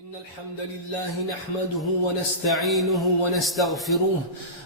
إن الحمد لله نحمده ونستعينه ونستغفره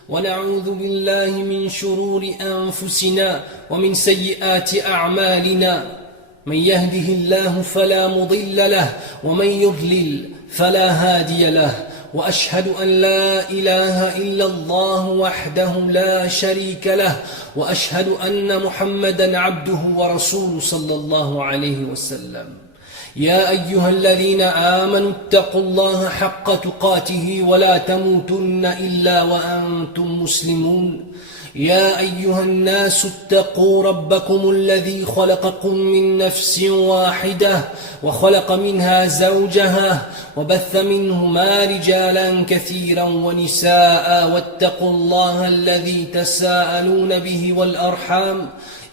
ونعوذ بالله من شرور أنفسنا ومن سيئات أعمالنا من يهده الله فلا مضل له ومن يضلل فلا هادي له وأشهد أن لا إله إلا الله وحده لا شريك له وأشهد أن محمدا عبده ورسوله صلى الله عليه وسلم يا أيها الذين آمنوا اتقوا الله حق تقاته ولا تموتن إلا وأنتم مسلمون يا أيها الناس اتقوا ربكم الذي خلقكم من نفس واحدة وخلق منها زوجها وبث منهما رجالا كثيرا ونساء واتقوا الله الذي تساءلون به والأرحام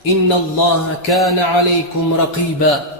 إن الله كان عليكم رقيبا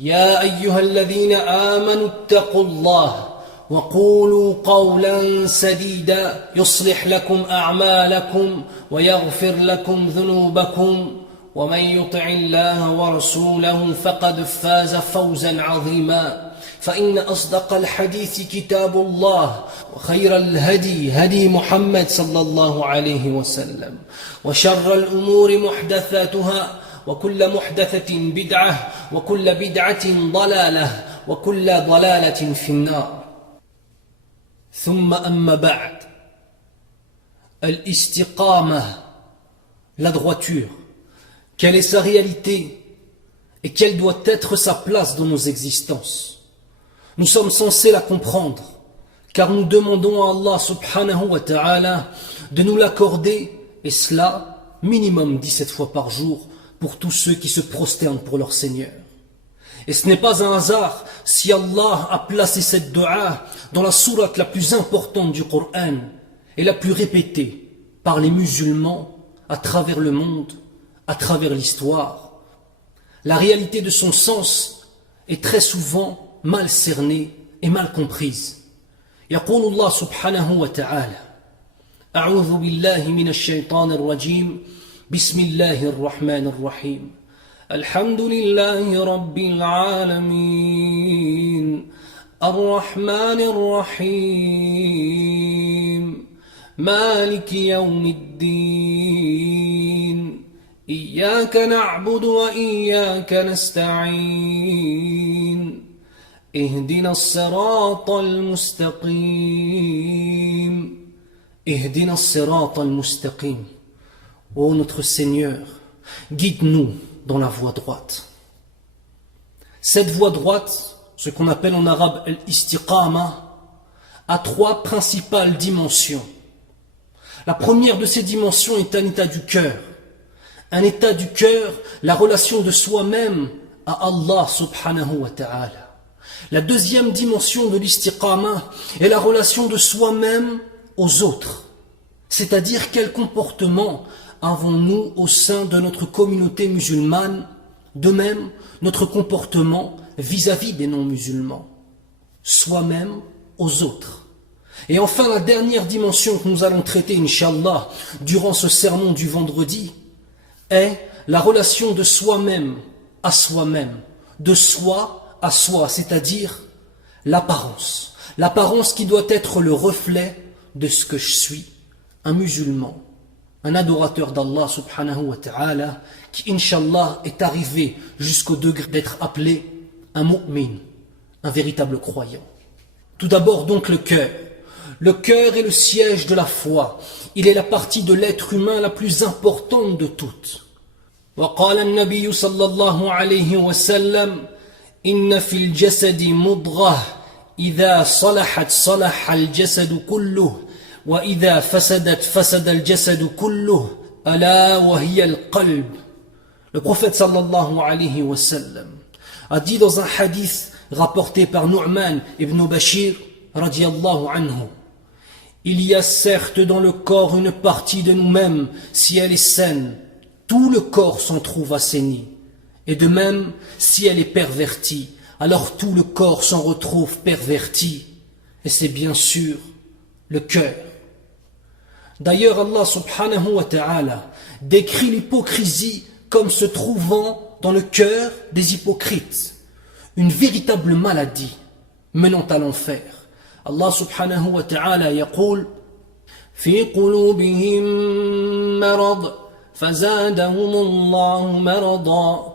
يا أيها الذين آمنوا اتقوا الله وقولوا قولا سديدا يصلح لكم أعمالكم ويغفر لكم ذنوبكم ومن يطع الله ورسوله فقد فاز فوزا عظيما فإن أصدق الحديث كتاب الله وخير الهدي هدي محمد صلى الله عليه وسلم وشر الأمور محدثاتها وكل محدثة بدعة وكل بدعة ضلالة وكل ضلالة في النار ثم أما بعد الاستقامة la droiture, quelle est sa réalité et quelle doit être sa place dans nos existences. Nous sommes censés la comprendre car nous demandons à Allah subhanahu wa ta'ala de nous l'accorder et cela minimum 17 fois par jour pour tous ceux qui se prosternent pour leur Seigneur. Et ce n'est pas un hasard si Allah a placé cette dua dans la sourate la plus importante du Coran et la plus répétée par les musulmans à travers le monde, à travers l'histoire. La réalité de son sens est très souvent mal cernée et mal comprise. يقول الله سبحانه وتعالى أعوذ بالله من الشيطان الرجيم بسم الله الرحمن الرحيم الحمد لله رب العالمين الرحمن الرحيم مالك يوم الدين إياك نعبد وإياك نستعين اهدنا الصراط المستقيم اهدنا الصراط المستقيم. Ô notre Seigneur, guide-nous dans la voie droite. Cette voie droite, ce qu'on appelle en arabe l'istiqama, a trois principales dimensions. La première de ces dimensions est un état du cœur. Un état du cœur, la relation de soi-même à Allah subhanahu wa ta'ala. La deuxième dimension de l'istiqama est la relation de soi-même aux autres. C'est-à-dire quel comportement avons-nous au sein de notre communauté musulmane, de même notre comportement vis-à-vis des non-musulmans, soi-même aux autres. Et enfin la dernière dimension que nous allons traiter, Inch'Allah, durant ce sermon du vendredi, est la relation de soi-même à soi-même, de soi à soi, c'est-à-dire l'apparence. L'apparence qui doit être le reflet de ce que je suis, un musulman, un adorateur d'Allah subhanahu wa ta'ala, qui Inch'Allah est arrivé jusqu'au degré d'être appelé un mu'min, un véritable croyant. Tout d'abord donc le cœur. Le cœur est le siège de la foi. Il est la partie de l'être humain la plus importante de toutes. وقال النبي صلى الله عليه وسلم إن في الجسد مضغة إذا صلحت صلح الجسد كله وإذا فسدت فسد الجسد كله ألا وهي القلب. Le prophète sallallahu alayhi wa sallam a dit dans un hadith rapporté par Nu'man ibn Bashir radiyallahu anhu: il y a certes dans le corps une partie de nous-mêmes, si elle est saine, tout le corps s'en trouve assaini. Et de même, si elle est pervertie, alors tout le corps s'en retrouve perverti. Et c'est bien sûr le cœur. D'ailleurs, Allah subhanahu wa ta'ala décrit l'hypocrisie comme se trouvant dans le cœur des hypocrites, une véritable maladie, menant à l'enfer. Allah subhanahu wa ta'ala yaqul في قلوبهم مرض فزادهم الله مرضا.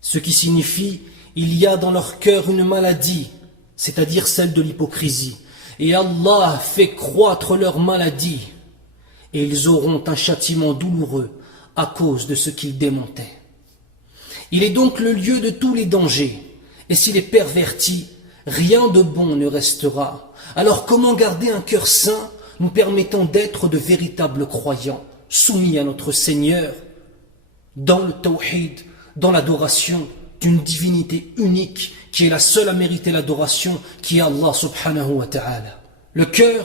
Ce qui signifie il y a dans leur cœur une maladie, c'est-à-dire celle de l'hypocrisie. Et Allah fait croître leur maladie. Et ils auront un châtiment douloureux à cause de ce qu'ils démentaient. Il est donc le lieu de tous les dangers. Et s'il est perverti, rien de bon ne restera. Alors comment garder un cœur saint nous permettant d'être de véritables croyants, soumis à notre Seigneur, dans le tawhid, dans l'adoration d'une divinité unique, qui est la seule à mériter l'adoration, qui est Allah subhanahu wa ta'ala. Le cœur,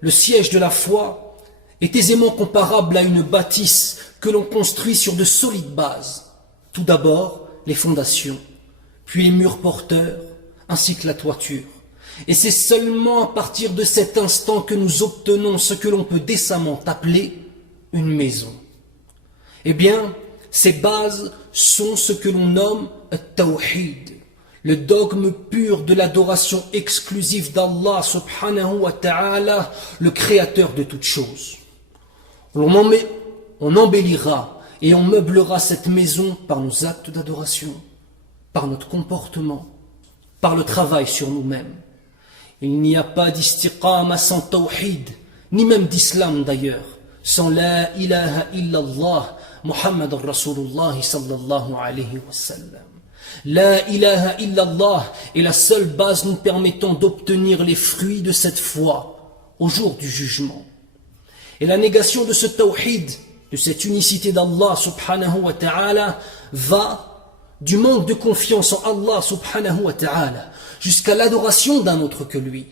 le siège de la foi, est aisément comparable à une bâtisse que l'on construit sur de solides bases. Tout d'abord, les fondations, puis les murs porteurs, ainsi que la toiture. Et c'est seulement à partir de cet instant que nous obtenons ce que l'on peut décemment appeler une maison. Eh bien, ces bases sont ce que l'on nomme At-Tawhid, le dogme pur de l'adoration exclusive d'Allah subhanahu wa ta'ala, le créateur de toutes choses. On embellira et on meublera cette maison par nos actes d'adoration, par notre comportement, par le travail sur nous-mêmes. Il n'y a pas d'istiqama sans tawhid, ni même d'islam d'ailleurs, sans la ilaha illallah, Muhammad Rasulullah sallallahu alayhi wa sallam. La ilaha illallah est la seule base nous permettant d'obtenir les fruits de cette foi au jour du jugement. Et la négation de ce tawhid, de cette unicité d'Allah subhanahu wa ta'ala, va du manque de confiance en Allah subhanahu wa ta'ala jusqu'à l'adoration d'un autre que lui,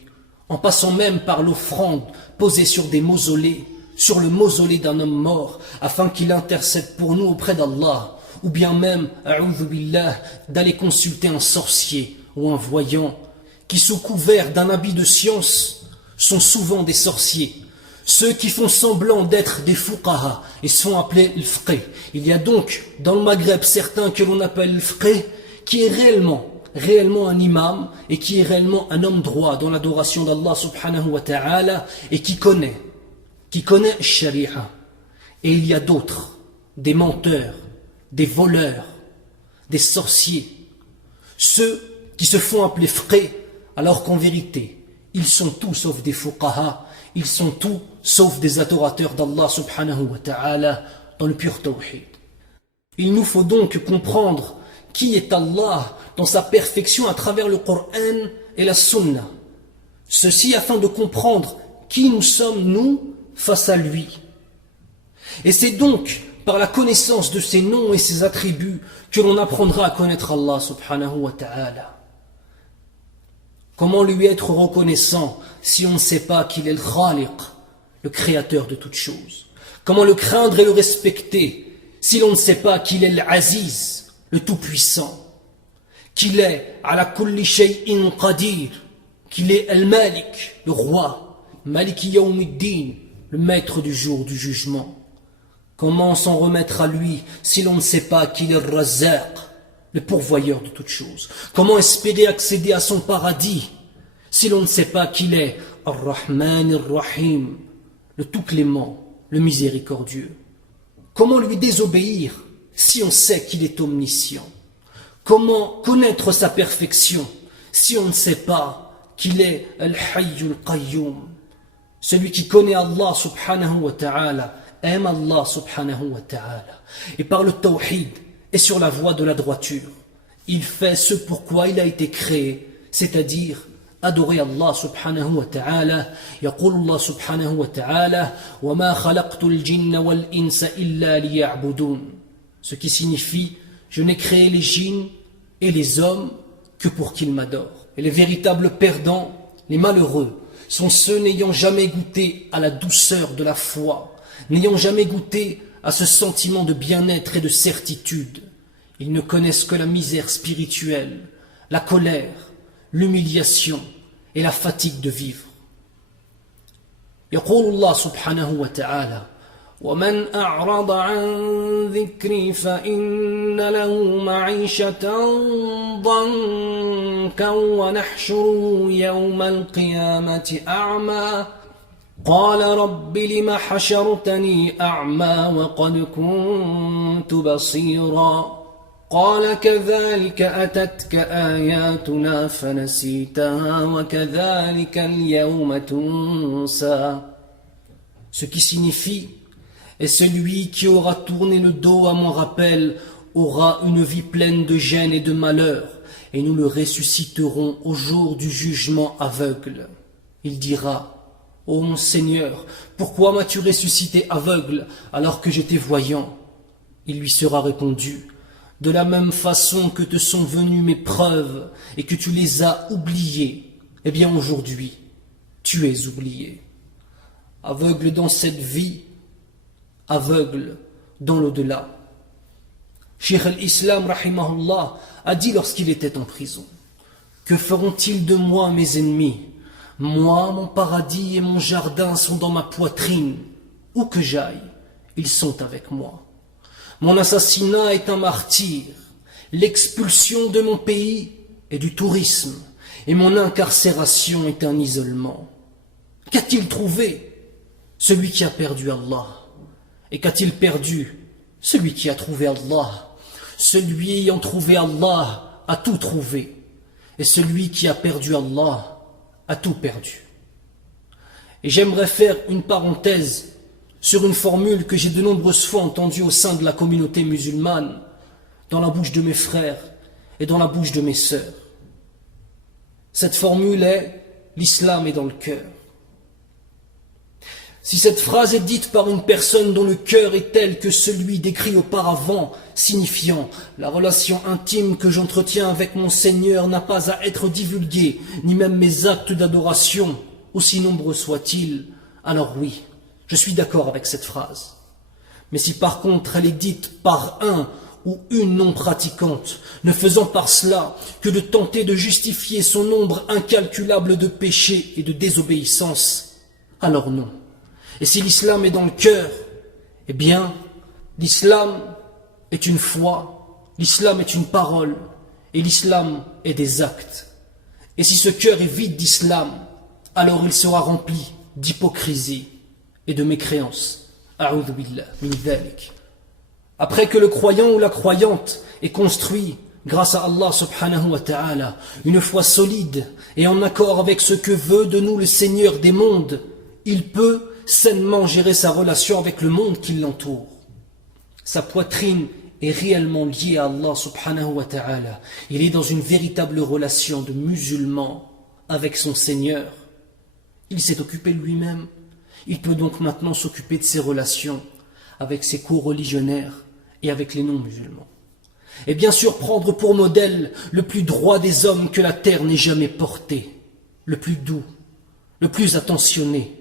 en passant même par l'offrande posée sur des mausolées, sur le mausolée d'un homme mort, afin qu'il intercède pour nous auprès d'Allah, ou bien même, a'udhu billah, d'aller consulter un sorcier ou un voyant, qui sous couvert d'un habit de science sont souvent des sorciers. Ceux qui font semblant d'être des fuqaha et sont appelés le fqih. Il y a donc dans le Maghreb certains que l'on appelle le fqih, qui est réellement un imam et qui est réellement un homme droit dans l'adoration d'Allah subhanahu wa ta'ala et qui connaît sharia. Et il y a d'autres, des menteurs, des voleurs, des sorciers, ceux qui se font appeler fqih alors qu'en vérité ils sont tous sauf des fuqaha, ils sont tous sauf des adorateurs d'Allah subhanahu wa ta'ala dans le pur tawhid. Il nous faut donc comprendre qui est Allah dans sa perfection à travers le Coran et la Sunna. Ceci afin de comprendre qui nous sommes nous face à lui. Et c'est donc par la connaissance de ses noms et ses attributs que l'on apprendra à connaître Allah subhanahu wa ta'ala. Comment lui être reconnaissant si on ne sait pas qu'il est le Khaliq, le créateur de toutes choses? Comment le craindre et le respecter si l'on ne sait pas qu'il est l'Aziz, le Tout-Puissant, qu'il est ala kulli shay'in qadir, qu'il est al-Malik, le roi, Maliki Yawmiddin, le maître du jour du jugement? Comment s'en remettre à lui si l'on ne sait pas qu'il est Razzaq, le pourvoyeur de toutes choses? Comment espérer accéder à son paradis si l'on ne sait pas qu'il est Ar-Rahman Ar-Rahim, le tout clément, le miséricordieux? Comment lui désobéir si on sait qu'il est omniscient? Comment connaître sa perfection si on ne sait pas qu'il est Al-Hayyul Qayyum? Celui qui connaît Allah subhanahu wa ta'ala aime Allah subhanahu wa ta'ala. Et par le tawhid et sur la voie de la droiture, il fait ce pourquoi il a été créé, c'est-à-dire adorer Allah subhanahu wa ta'ala. Yaqul Allah subhanahu wa ta'ala wa ma khalaqtul jinna wal insa illa liya'budun. Ce qui signifie je n'ai créé les djinns et les hommes que pour qu'ils m'adorent. Et les véritables perdants, les malheureux, sont ceux n'ayant jamais goûté à la douceur de la foi, n'ayant jamais goûté à ce sentiment de bien-être et de certitude. Ils ne connaissent que la misère spirituelle, la colère, l'humiliation et la fatigue de vivre. يقول الله سبحانه وتعالى ومن أعرض عن ذكري فإن له معيشة ضنكا ونحشره يوم القيامة أعمى قال رب لم حشرتني أعمى وقد كنت بصيرا قال كذلك أتتك آياتنا فنسيتها وكذلك اليوم تنسى. Ce qui signifie: et celui qui aura tourné le dos à mon rappel aura une vie pleine de gêne et de malheur, et nous le ressusciterons au jour du jugement aveugle. Il dira: ô mon Seigneur, pourquoi m'as-tu ressuscité aveugle alors que j'étais voyant? Il lui sera répondu: de la même façon que te sont venues mes preuves et que tu les as oubliées, eh bien aujourd'hui, tu es oublié. Aveugle dans cette vie, aveugle dans l'au-delà. Cheikh al-Islam rahimahullah a dit lorsqu'il était en prison: que feront-ils de moi mes ennemis? Moi, mon paradis et mon jardin sont dans ma poitrine. Où que j'aille, ils sont avec moi. Mon assassinat est un martyre, l'expulsion de mon pays est du tourisme, et mon incarcération est un isolement. Qu'a-t-il trouvé? Celui qui a perdu Allah. Et qu'a-t-il perdu? Celui qui a trouvé Allah. Celui ayant trouvé Allah a tout trouvé. Et celui qui a perdu Allah a tout perdu. Et j'aimerais faire une parenthèse sur une formule que j'ai de nombreuses fois entendue au sein de la communauté musulmane, dans la bouche de mes frères et dans la bouche de mes sœurs. Cette formule est: l'islam est dans le cœur. Si cette phrase est dite par une personne dont le cœur est tel que celui décrit auparavant, signifiant la relation intime que j'entretiens avec mon Seigneur n'a pas à être divulguée, ni même mes actes d'adoration, aussi nombreux soient-ils, alors oui, je suis d'accord avec cette phrase. Mais si par contre elle est dite par un ou une non pratiquante, ne faisant par cela que de tenter de justifier son nombre incalculable de péchés et de désobéissances, alors non. Et si l'islam est dans le cœur, eh bien, l'islam est une foi, l'islam est une parole, et l'islam est des actes. Et si ce cœur est vide d'islam, alors il sera rempli d'hypocrisie et de mécréance. A'udhu billah min dhalik. Après que le croyant ou la croyante ait construit, grâce à Allah subhanahu wa ta'ala, une foi solide et en accord avec ce que veut de nous le Seigneur des mondes, il peut sainement gérer sa relation avec le monde qui l'entoure. Sa poitrine est réellement liée à Allah subhanahu wa ta'ala. Il est dans une véritable relation de musulman avec son Seigneur. Il s'est occupé de lui-même. Il peut donc maintenant s'occuper de ses relations avec ses co-religionnaires et avec les non-musulmans. Et bien sûr prendre pour modèle le plus droit des hommes que la terre n'ait jamais porté, le plus doux, le plus attentionné,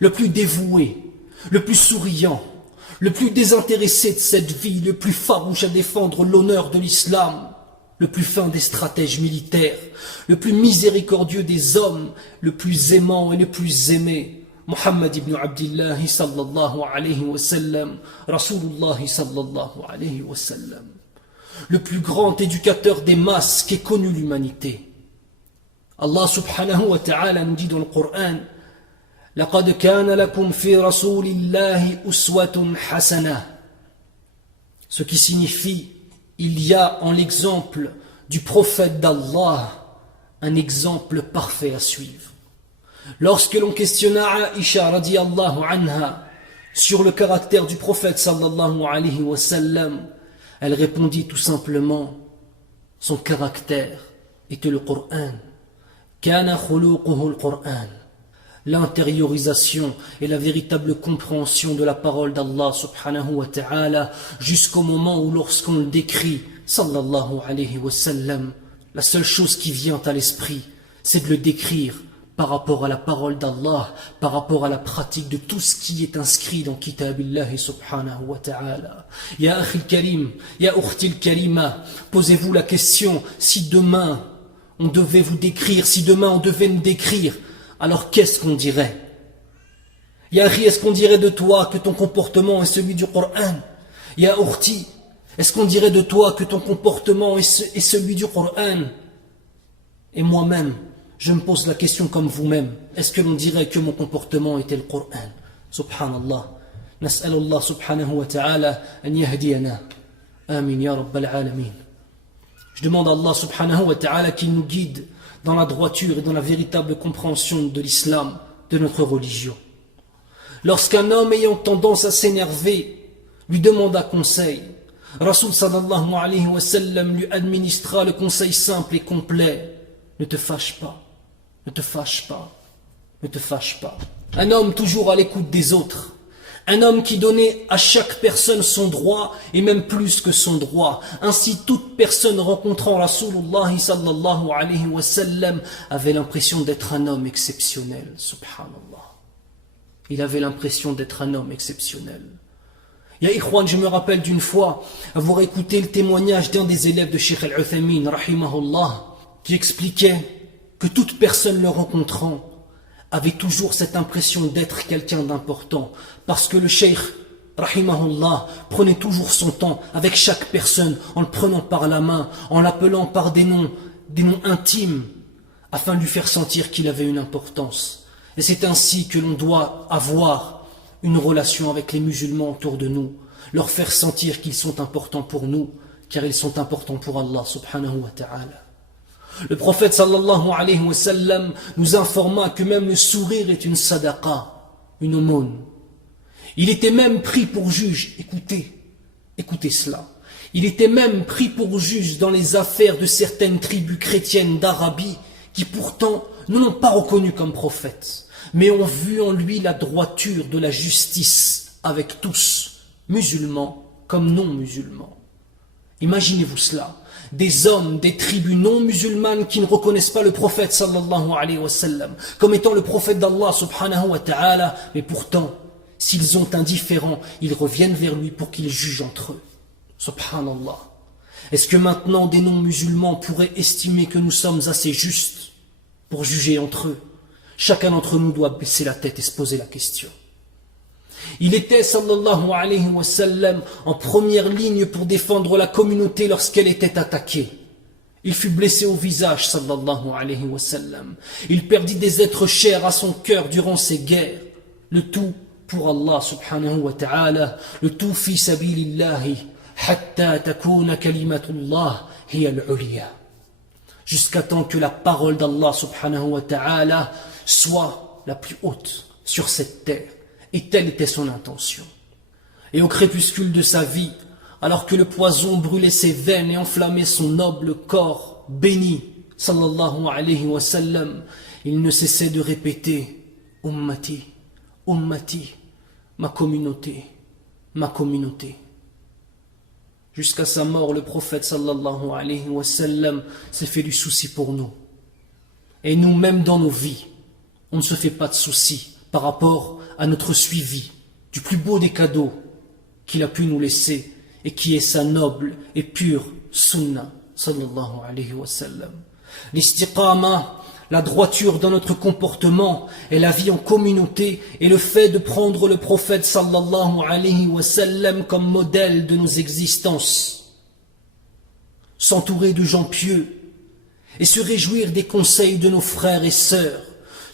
le plus dévoué, le plus souriant, le plus désintéressé de cette vie, le plus farouche à défendre l'honneur de l'islam, le plus fin des stratèges militaires, le plus miséricordieux des hommes, le plus aimant et le plus aimé, Muhammad ibn Abdillah sallallahu alayhi wa sallam, Rasulullah sallallahu alayhi wa sallam, le plus grand éducateur des masses qu'ait connu l'humanité. Allah subhanahu wa ta'ala nous dit dans le Coran: لقد كان لكم في رسول الله أسوة حسنة. Ce qui signifie: il y a en l'exemple du prophète d'Allah un exemple parfait à suivre. Lorsque l'on questionna Aïcha radiyallahu anha sur le caractère du prophète sallallahu alayhi wa sallam, elle répondit tout simplement: son caractère était le Coran. Kana khuluquhu al-Qur'an. L'intériorisation et la véritable compréhension de la parole d'Allah subhanahu wa ta'ala jusqu'au moment où lorsqu'on le décrit sallallahu alayhi wa sallam, la seule chose qui vient à l'esprit c'est de le décrire par rapport à la parole d'Allah, par rapport à la pratique de tout ce qui est inscrit dans Kitabillah subhanahu wa ta'ala. Ya akhil karim, ya ukhtil karima, posez-vous la question: si demain on devait vous décrire, si demain on devait nous décrire, alors qu'est-ce qu'on dirait? Ya akhi, est-ce qu'on dirait de toi que ton comportement est celui du Coran? Ya ukhti, est-ce qu'on dirait de toi que ton comportement est celui du Coran? Et moi-même, je me pose la question comme vous-même. Est-ce que l'on dirait que mon comportement était le Coran? Subhanallah. Nas'alullah subhanahu wa ta'ala an yahdiyana. Amin ya rabbal alamin. Je demande à Allah subhanahu wa ta'ala qu'il nous guide dans la droiture et dans la véritable compréhension de l'islam, de notre religion. Lorsqu'un homme ayant tendance à s'énerver lui demanda conseil, Rasul sallallahu alayhi wa sallam lui administra le conseil simple et complet: ne te fâche pas, ne te fâche pas, ne te fâche pas. Un homme toujours à l'écoute des autres, un homme qui donnait à chaque personne son droit et même plus que son droit. Ainsi, toute personne rencontrant Rasulullah sallallahu alayhi wa sallam avait l'impression d'être un homme exceptionnel. Subhanallah. Il avait l'impression d'être un homme exceptionnel. Ya Ikhwan, je me rappelle d'une fois avoir écouté le témoignage d'un des élèves de Cheikh Al-Uthaymin, rahimahullah, qui expliquait que toute personne le rencontrant avait toujours cette impression d'être quelqu'un d'important, parce que le Cheikh, rahimahullah, prenait toujours son temps avec chaque personne, en le prenant par la main, en l'appelant par des noms intimes, afin de lui faire sentir qu'il avait une importance. Et c'est ainsi que l'on doit avoir une relation avec les musulmans autour de nous, leur faire sentir qu'ils sont importants pour nous, car ils sont importants pour Allah subhanahu wa ta'ala. Le prophète sallallahu alayhi wa sallam nous informa que même le sourire est une sadaqa, une aumône. Il était même pris pour juge, écoutez cela, il était même pris pour juge dans les affaires de certaines tribus chrétiennes d'Arabie qui pourtant ne l'ont pas reconnu comme prophète, mais ont vu en lui la droiture de la justice avec tous, musulmans comme non musulmans. Imaginez-vous cela, des hommes, des tribus non musulmanes qui ne reconnaissent pas le prophète sallallahu alayhi wa sallam comme étant le prophète d'Allah subhanahu wa ta'ala, mais pourtant, s'ils ont un différend, ils reviennent vers lui pour qu'il juge entre eux. Subhanallah. Est-ce que maintenant des non musulmans pourraient estimer que nous sommes assez justes pour juger entre eux? Chacun d'entre nous doit baisser la tête et se poser la question. Il était, sallallahu alayhi wa sallam, en première ligne pour défendre la communauté lorsqu'elle était attaquée. Il fut blessé au visage, sallallahu alayhi wa sallam. Il perdit des êtres chers à son cœur durant ces guerres. Le tout pour Allah subhanahu wa ta'ala, le tout fi sabilillahi, hatta takuna kalimatullah hiya al-uliya. Jusqu'à temps que la parole d'Allah subhanahu wa ta'ala soit la plus haute sur cette terre. Et telle était son intention. Et au crépuscule de sa vie, alors que le poison brûlait ses veines et enflammait son noble corps béni, sallallahu alayhi wa sallam, il ne cessait de répéter: Ummati, Ummati, ma communauté, ma communauté. Jusqu'à sa mort, le prophète sallallahu alayhi wa sallam s'est fait du souci pour nous. Et nous, même dans nos vies, on ne se fait pas de soucis par rapport à notre suivi du plus beau des cadeaux qu'il a pu nous laisser et qui est sa noble et pure sunnah sallallahu alayhi wa sallam. L'istiqama, la droiture dans notre comportement et la vie en communauté et le fait de prendre le prophète sallallahu alayhi wa sallam comme modèle de nos existences, s'entourer de gens pieux et se réjouir des conseils de nos frères et sœurs.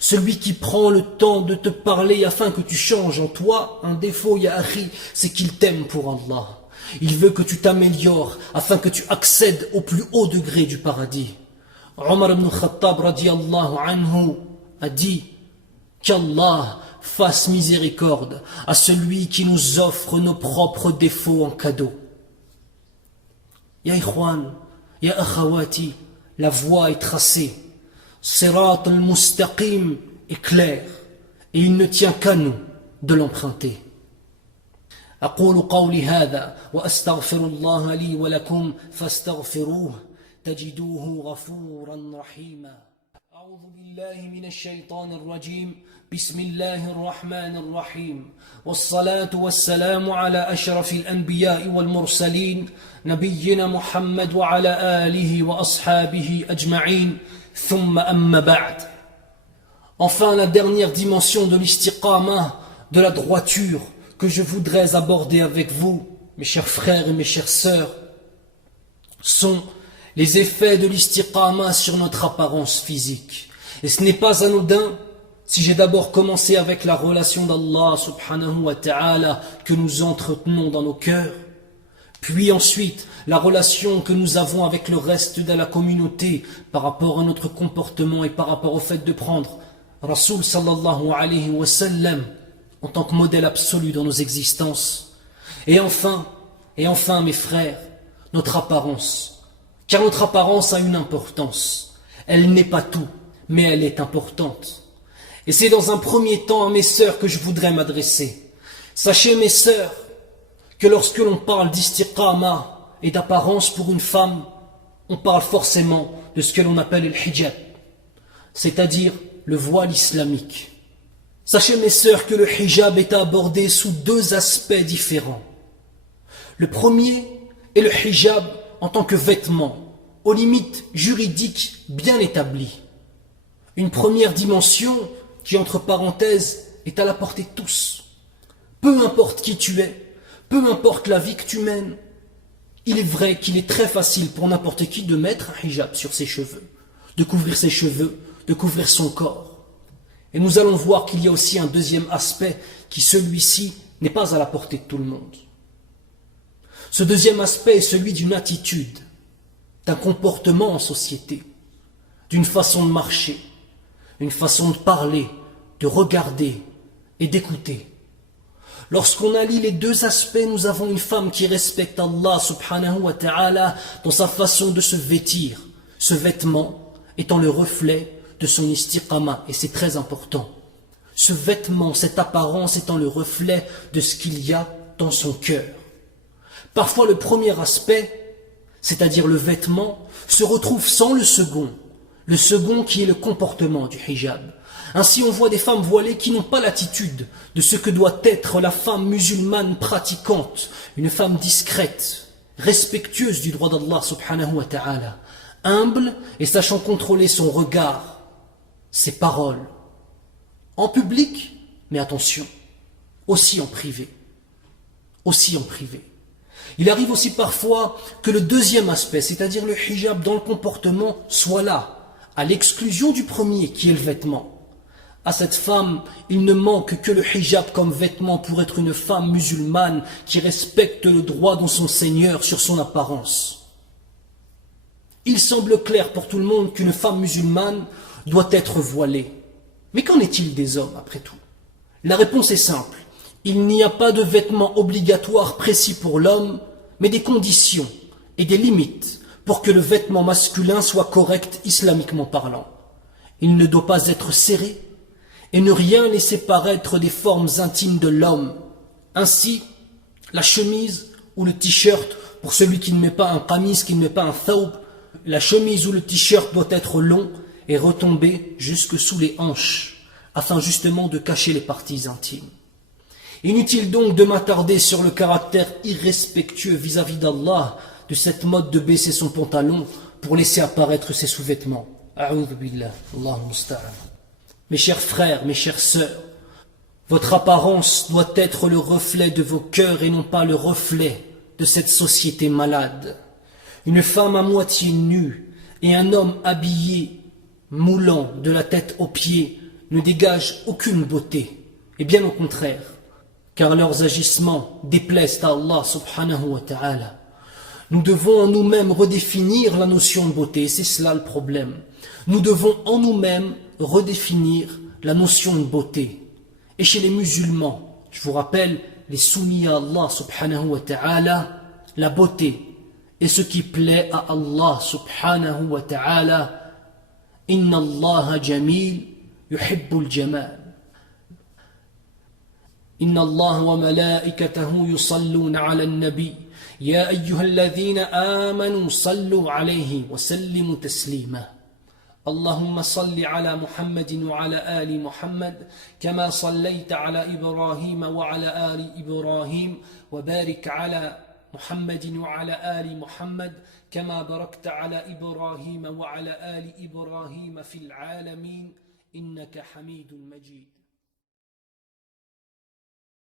Celui qui prend le temps de te parler afin que tu changes en toi un défaut, ya akhi, c'est qu'il t'aime pour Allah. Il veut que tu t'améliores afin que tu accèdes au plus haut degré du paradis. Omar ibn Khattab radiyallahu anhu a dit qu'Allah fasse miséricorde à celui qui nous offre nos propres défauts en cadeau. Ya ikhwan, ya akhawati, la voie est tracée. Sirat al-Mustaqim est clair et il ne tient qu'à nous de l'emprunter. أقول قولي هذا وأستغفر الله لي ولكم فاستغفروه تجدوه غفورا رحيما. أعوذ بالله من الشيطان الرجيم. بسم الله الرحمن الرحيم. والصلاة والسلام على أشرف الأنبياء والمرسلين نبينا محمد وعلى آله وأصحابه أجمعين. Thumma amma ba'd. Enfin, la dernière dimension de l'istiqama de la droiture que je voudrais aborder avec vous, mes chers frères et mes chères sœurs, sont les effets de l'istiqama sur notre apparence physique. Et ce n'est pas anodin si j'ai d'abord commencé avec la relation d'Allah subhanahu wa ta'ala que nous entretenons dans nos cœurs, puis ensuite la relation que nous avons avec le reste de la communauté par rapport à notre comportement et par rapport au fait de prendre Rasoul sallallahu alayhi wa sallam en tant que modèle absolu dans nos existences. Et enfin mes frères, notre apparence. Car notre apparence a une importance. Elle n'est pas tout, mais elle est importante. Et c'est dans un premier temps à mes sœurs que je voudrais m'adresser. Sachez mes sœurs, que lorsque l'on parle d'istiqama et d'apparence pour une femme, on parle forcément de ce que l'on appelle le hijab, c'est-à-dire le voile islamique. Sachez mes sœurs que le hijab est abordé sous deux aspects différents. Le premier est le hijab en tant que vêtement, aux limites juridiques bien établies. Une première dimension qui, entre parenthèses, est à la portée de tous. Peu importe qui tu es, peu importe la vie que tu mènes, il est vrai qu'il est très facile pour n'importe qui de mettre un hijab sur ses cheveux, de couvrir ses cheveux, de couvrir son corps. Et nous allons voir qu'il y a aussi un deuxième aspect qui, celui-ci, n'est pas à la portée de tout le monde. Ce deuxième aspect est celui d'une attitude, d'un comportement en société, d'une façon de marcher, une façon de parler, de regarder et d'écouter. Lorsqu'on allie les deux aspects, nous avons une femme qui respecte Allah subhanahu wa ta'ala dans sa façon de se vêtir, ce vêtement étant le reflet de son istiqama, et c'est très important. Ce vêtement, cette apparence étant le reflet de ce qu'il y a dans son cœur. Parfois le premier aspect, c'est-à-dire le vêtement, se retrouve sans le second qui est le comportement du hijab. Ainsi on voit des femmes voilées qui n'ont pas l'attitude de ce que doit être la femme musulmane pratiquante, une femme discrète, respectueuse du droit d'Allah subhanahu wa ta'ala, humble et sachant contrôler son regard, ses paroles, en public, mais attention, aussi en privé. Aussi en privé. Il arrive aussi parfois que le deuxième aspect, c'est-à-dire le hijab dans le comportement, soit là, à l'exclusion du premier qui est le vêtement. À cette femme, il ne manque que le hijab comme vêtement pour être une femme musulmane qui respecte le droit de son Seigneur sur son apparence. Il semble clair pour tout le monde qu'une femme musulmane doit être voilée. Mais qu'en est-il des hommes après tout? La réponse est simple. Il n'y a pas de vêtements obligatoires précis pour l'homme, mais des conditions et des limites pour que le vêtement masculin soit correct islamiquement parlant. Il ne doit pas être serré et ne rien laisser paraître des formes intimes de l'homme. Ainsi, la chemise ou le t-shirt, pour celui qui ne met pas un qamis, qui ne met pas un thawb, la chemise ou le t-shirt doit être long et retomber jusque sous les hanches, afin justement de cacher les parties intimes. Inutile donc de m'attarder sur le caractère irrespectueux vis-à-vis d'Allah de cette mode de baisser son pantalon pour laisser apparaître ses sous-vêtements. A'udhu billah, Allahu musta'an. Mes chers frères, mes chères sœurs, votre apparence doit être le reflet de vos cœurs et non pas le reflet de cette société malade. Une femme à moitié nue et un homme habillé, moulant de la tête aux pieds, ne dégagent aucune beauté, et bien au contraire, car leurs agissements déplaisent à Allah subhanahu wa ta'ala. Nous devons en nous-mêmes redéfinir la notion de beauté, c'est cela le problème. Nous devons en nous-mêmes redéfinir la notion de beauté. Et chez les musulmans, je vous rappelle, les soumis à Allah subhanahu wa ta'ala, la beauté est ce qui plaît à Allah subhanahu wa ta'ala. Inna Allah jamil yuhibbul jamal. إن الله وملائكته يصلون على النبي يا أيها الذين آمنوا صلوا عليه وسلموا تسليما اللهم صل على محمد وعلى آل محمد كما صليت على إبراهيم وعلى آل إبراهيم وبارك على محمد وعلى آل محمد كما باركت على إبراهيم وعلى آل إبراهيم في العالمين إنك حميد مجيد.